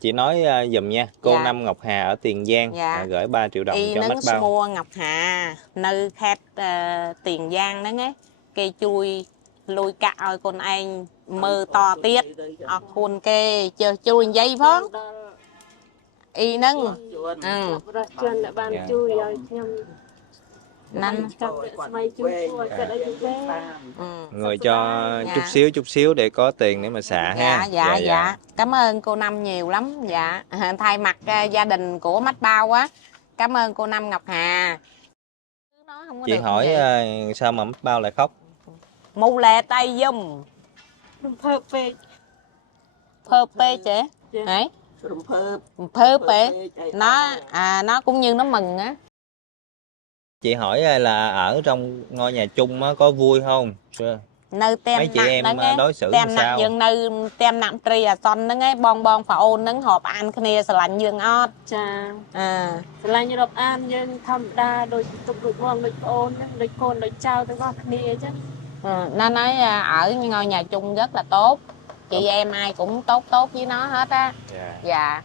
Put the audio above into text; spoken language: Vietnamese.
Chị nói giùm nha, cô Dạ. Năm Ngọc Hà ở Tiền Giang Dạ. gửi 3 triệu đồng Y cho nâng Mách Bao. mua Ngọc Hà nơi khét Tiền Giang đó nghe cây chui lùi cạo con anh mơ to tiết con kê chờ chui giấy phong y nâng Dạ. năn Người cho dạ. chút xíu để có tiền để mà xả Dạ ha. dạ dạ cảm ơn cô Năm nhiều lắm. Dạ thay mặt gia đình của Mách Bao á, cảm ơn cô Năm Ngọc Hà. Nó không có Chị được hỏi vậy. sao mà Mách Bao lại khóc? Mù lè tay dùm phơ pê chế đấy phơ pê nó cũng như nó mừng á. Chị hỏi là ở trong ngôi nhà chung á có vui không? Nơi Mấy tem chị nặng đó em nghe đối xử làm tem nặng sao? dương nơi tem nặng tri à son đó nghe bon bon phải ôn nâng họp ăn kia sờ lạnh dương ót cha sờ lạnh như độc an dương thầm đa đôi tục đôi bon đôi ôn đôi côn đôi trao đôi con kia chứ. nó nói ở ngôi nhà chung rất là tốt, chị em ai cũng tốt tốt với nó hết á. Dạ.